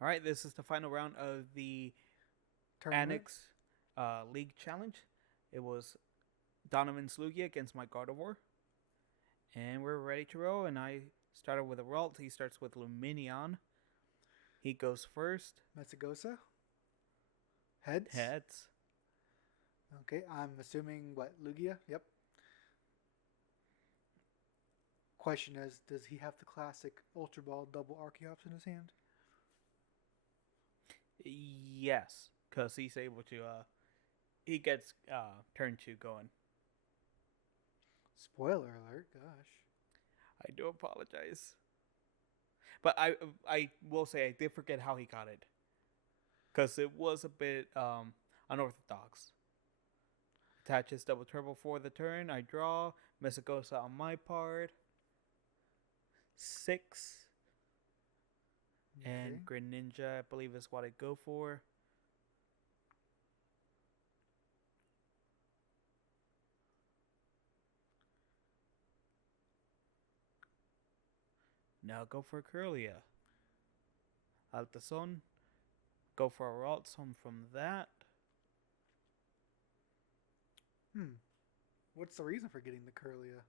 All right, this is the final round of the Tournament. Annex League Challenge. It was Donovan's Lugia against my Gardevoir. And we're ready to roll. And I started with a Ralt. He starts with Luminion. He goes first. Metsagosa. Heads. Heads. Okay, I'm assuming what? Lugia? Yep. Question is, does he have the classic Ultra Ball double Archeops in his hand? Yes, because he's able to. He gets turn 2 going. Spoiler alert, gosh. I do apologize. But I will say I did forget how he got it. Because it was a bit unorthodox. Attaches double turbo for the turn. I draw. Mesagosa on my part. 6. Okay. And Greninja, I believe, is what I go for. Now go for Curlia. Altazon. Go for a Raltsum from that. What's the reason for getting the Curlia?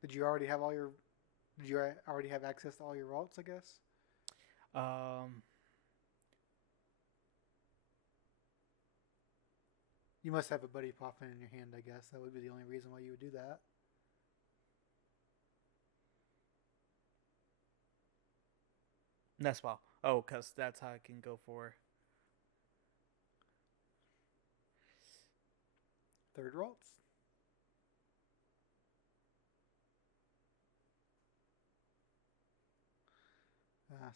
Did you already have all your? Did you already have access to all your Ralts? I guess. Um, You must have a Buddy Poffin in your hand. I guess that would be the only reason why you would do that. that's well. Oh, because that's how I can go for. Third Ralts.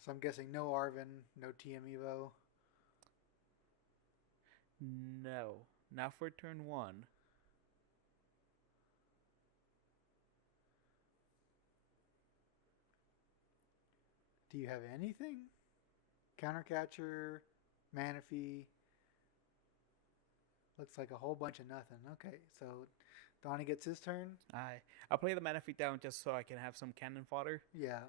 So I'm guessing no Arvin, no TM Evo. No. Now for turn 1. Do you have anything? Countercatcher, Manaphy. Looks like a whole bunch of nothing. Okay, so Donnie gets his turn. I'll play the Manaphy down just so I can have some cannon fodder. Yeah.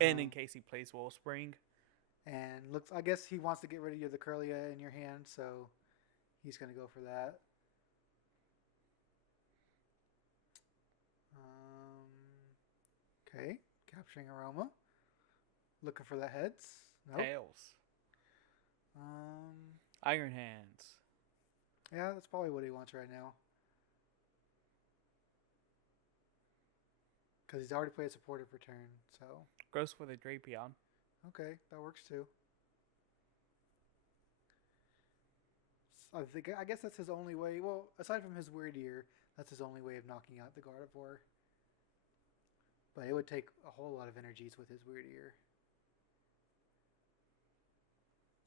And in case he plays Wellspring. And looks, I guess he wants to get rid of the Curlia in your hand, so he's going to go for that. Okay, capturing Aroma. Looking for the heads. Nope. Tails. Um, Iron Hands. yeah, that's probably what he wants right now. Because he's already played supportive for turn, so. Goes for the Drapion. Okay, that works too. I guess that's his only way. Well, aside from his weird ear, that's his only way of knocking out the Gardevoir. But it would take a whole lot of energies with his weird ear.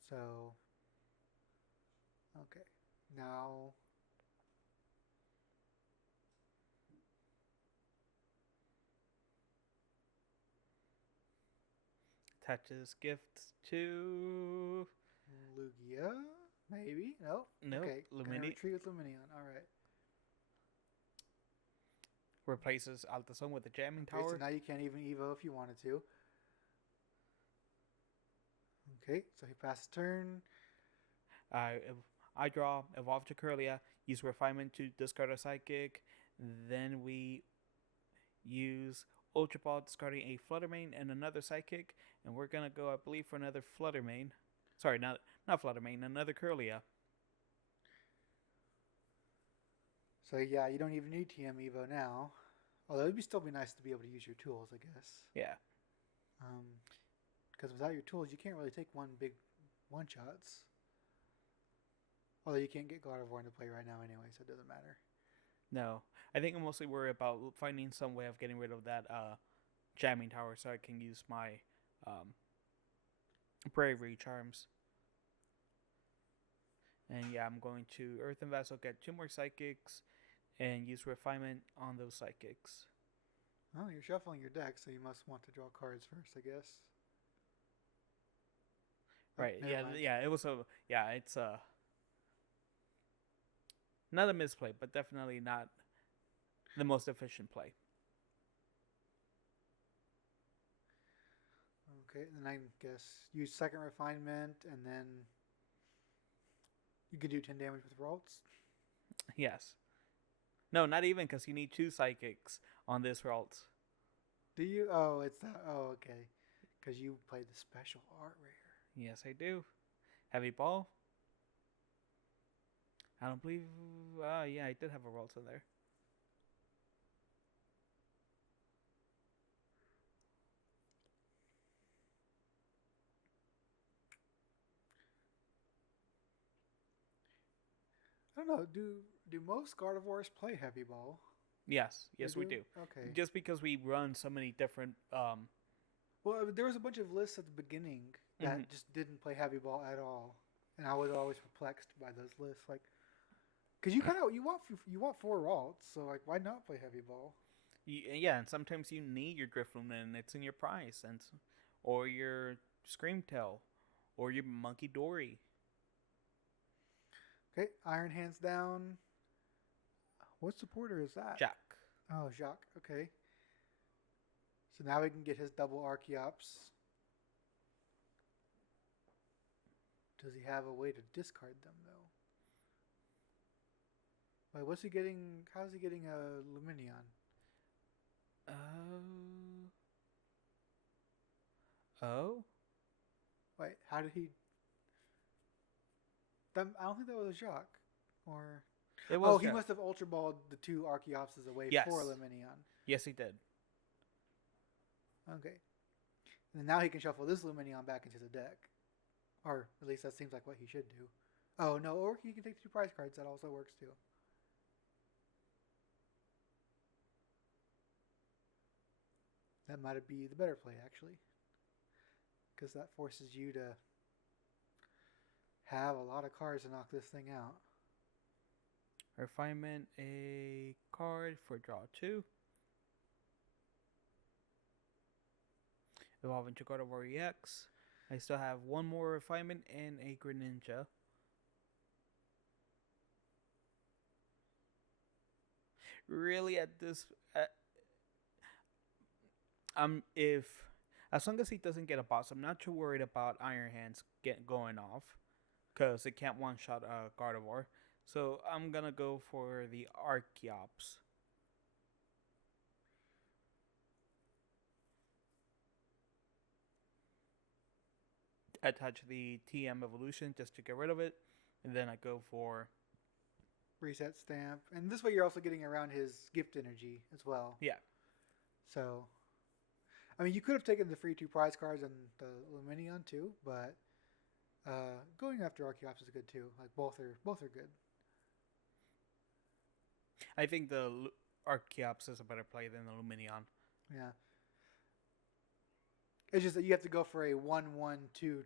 So, okay. Now, Attaches gift to. Lugia? Maybe? No? Nope. Okay. Gonna Lumini. retreat with Luminion. Alright. Replaces Altazon with the Jamming Okay, so Tower. now you can't even Evo if you wanted to. Okay, so he passes turn. I I draw, evolve to Curlia, use Refinement to discard a Psychic. Then we use Ultra Ball, discarding a Fluttermane and another Psychic. And we're going to go, I believe, for another Fluttermane. Sorry, not Fluttermane, another Curlia. So yeah, you don't even need TM Evo now. Although it'd still be nice to be able to use your tools, I guess. Yeah. Because without your tools, you can't really take one big one shots. Although you can't get Gardevoir into play right now anyway, so it doesn't matter. No. I think I'm mostly worried about finding some way of getting rid of that Jamming Tower so I can use my Bravery Charms. And yeah, I'm going to Earthen Vessel, get 2 more Psychics, and use Refinement on those Psychics. Oh, you're shuffling your deck, so you must want to draw cards first, I guess. Oh, Right. never Yeah. mind. Yeah. It was a. Yeah. It's a. Not a misplay, but definitely not the most efficient play. Okay, and I guess use second refinement, and then you can do 10 damage with Ralts. Yes. No, not even, because you need 2 psychics on this Ralt. Do you? Oh, it's that. Oh, okay. Because you played the special art rare. Yes, I do. Heavy Ball. I don't believe. Yeah, I did have a Ralt in there. I don't know. Do most Gardevoirs play heavy ball? Yes, They yes, we do. do. Okay. Just because we run so many different. Well, there was a bunch of lists at the beginning that Mhm. just didn't play heavy ball at all, and I was always perplexed by those lists. Like, because you want 4 Ralts, so like, why not play heavy ball? Yeah, and sometimes you need your Drifloon, and it's in your price, or your Screamtail, or your Monkey Dory. Okay, Iron Hands down. What supporter is that? Jack. Oh, Jacques. Okay. So now we can get his double Archeops. Does he have a way to discard them though? Wait, what's he getting? How's he getting a Luminion? Oh. Oh. Wait, how did he? I don't think that was a Jacques. Or It oh, was he Jack. must have Ultra Balled the 2 Archeopses away Yes. for Luminion. Yes, he did. Okay. And then now he can shuffle this Luminion back into the deck. Or at least that seems like what he should do. Oh no, or he can take 2 prize cards. That also works too. That might be the better play actually, because that forces you to have a lot of cards to knock this thing out. Refinement, a card for draw 2. Evolve into Gardevoir EX. I still have 1 more refinement and a Greninja. Really, at this, if as long as he doesn't get a boss, I'm not too worried about Iron Hands going off, because it can't one shot Gardevoir. So I'm gonna go for the Archeops. Attach the TM evolution just to get rid of it, and then I go for Reset stamp, and this way you're also getting around his gift energy as well. yeah. So, I mean, you could have taken the free 2 prize cards and the Luminion too, but going after Archeops is good too. Like both are good. I think the Archeops is a better play than the Luminion. Yeah. It's just that you have to go for a 1-1-2-2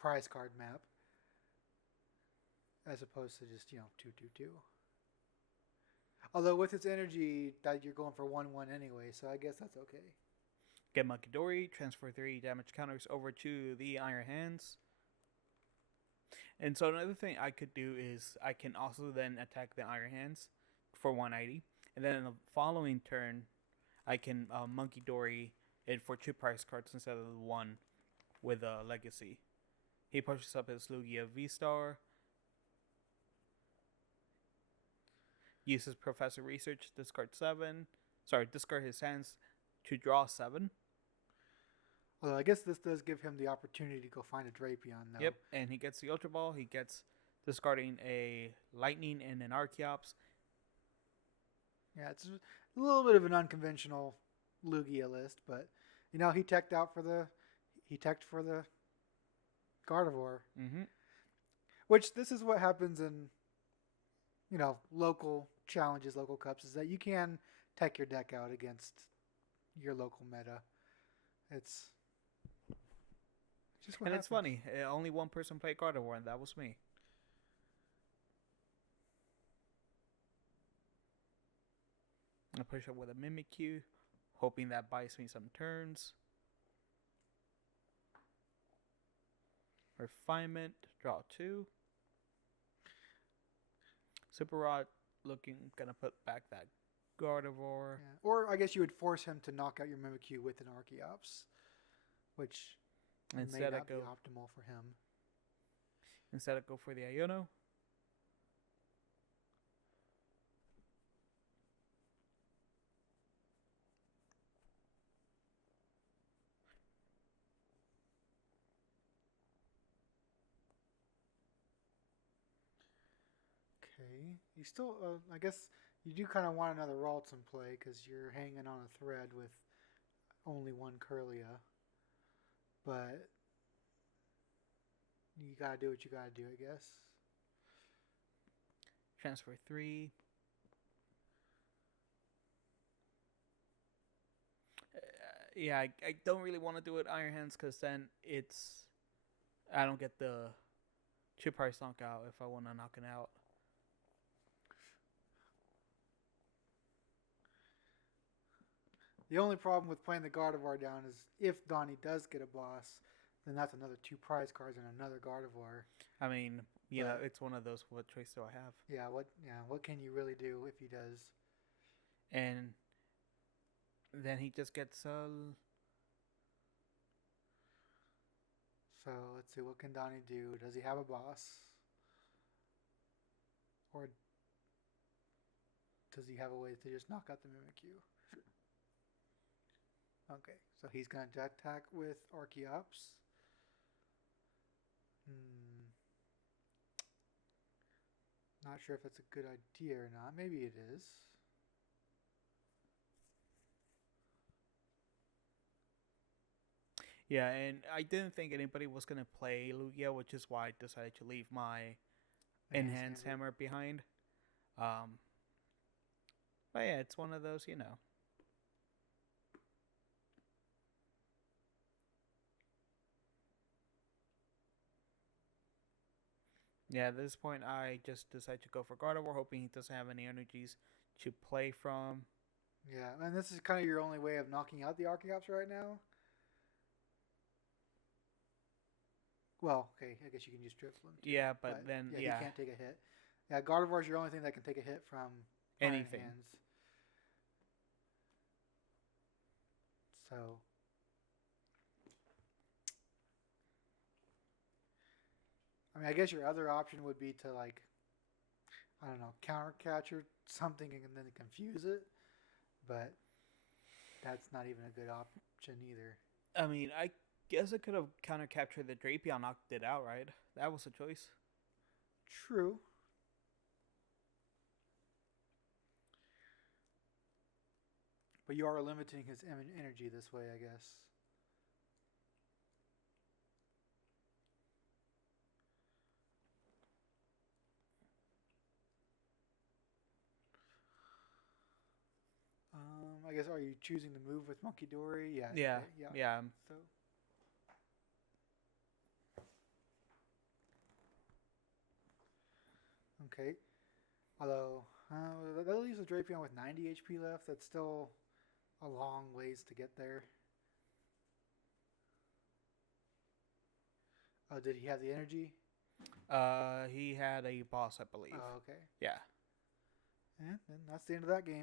prize card map, as opposed to just 2-2-2. Although with its energy, that you're going for 1-1 anyway, so I guess that's okay. Get Monkey Dory, transfer 3 damage counters over to the Iron Hands. And so another thing I could do is I can also then attack the Iron Hands for 190. And then in the following turn, I can Monkey Dory it for 2 price cards instead of the 1 with a Legacy. He pushes up his Lugia V-Star. Uses Professor Research, discard 7. Discard his hands to draw 7. Although I guess this does give him the opportunity to go find a Drapion, though. Yep, and he gets the Ultra Ball. He gets discarding a Lightning and an Archeops. Yeah, it's a little bit of an unconventional Lugia list, but he teched for the Gardevoir, Mm-hmm. which this is what happens in local challenges, local cups, is that you can tech your deck out against your local meta. It's just what And happens. it's funny. Only one person played Gardevoir, and that was me. I push up with a Mimikyu, hoping that buys me some turns. Refinement, draw 2. Super Rod, gonna put back that Gardevoir. Yeah. Or I guess you would force him to knock out your Mimikyu with an Archeops, which It may Instead, I not be go optimal for him. instead I go for the Iono. Okay. You still, I guess, you do kind of want another Ralts in play because you're hanging on a thread with only one Curlia. But you gotta do what you gotta do, I guess. Transfer 3. Yeah, I don't really want to do it Iron Hands because then I don't get the chip price knockout if I want to knock it out. The only problem with playing the Gardevoir down is if Donnie does get a boss, then that's another 2 prize cards and another Gardevoir. I mean, it's one of those. What choice do I have? What can you really do if he does? And then he just gets So let's see, what can Donnie do? Does he have a boss? Or does he have a way to just knock out the Mimikyu? Okay, so he's going to attack with Archeops. Not sure if that's a good idea or not. Maybe it is. Yeah, and I didn't think anybody was gonna play Lugia, which is why I decided to leave my enhanced hammer behind. But yeah, it's one of those. Yeah, at this point, I just decide to go for Gardevoir, hoping he doesn't have any energies to play from. Yeah, and this is kind of your only way of knocking out the Archeops right now. Well, okay, I guess you can use Drifloon too. Yeah, but then he can't take a hit. Yeah, Gardevoir is your only thing that can take a hit from anything. Iron Hands. So, I mean, I guess your other option would be to I don't know, counter catcher something and then confuse it, but that's not even a good option either. I mean, I guess I could have counter captured the Drapion, knocked it out, right? That was a choice. True. But you are limiting his energy this way, I guess. I guess, are you choosing to move with Monkey Dory? Yeah. Yeah. Okay, yeah. So. Okay. Although, that leaves a Drapion with 90 HP left. That's still a long ways to get there. Oh, did he have the energy? He had a boss, I believe. Oh, okay. Yeah. And then that's the end of that game.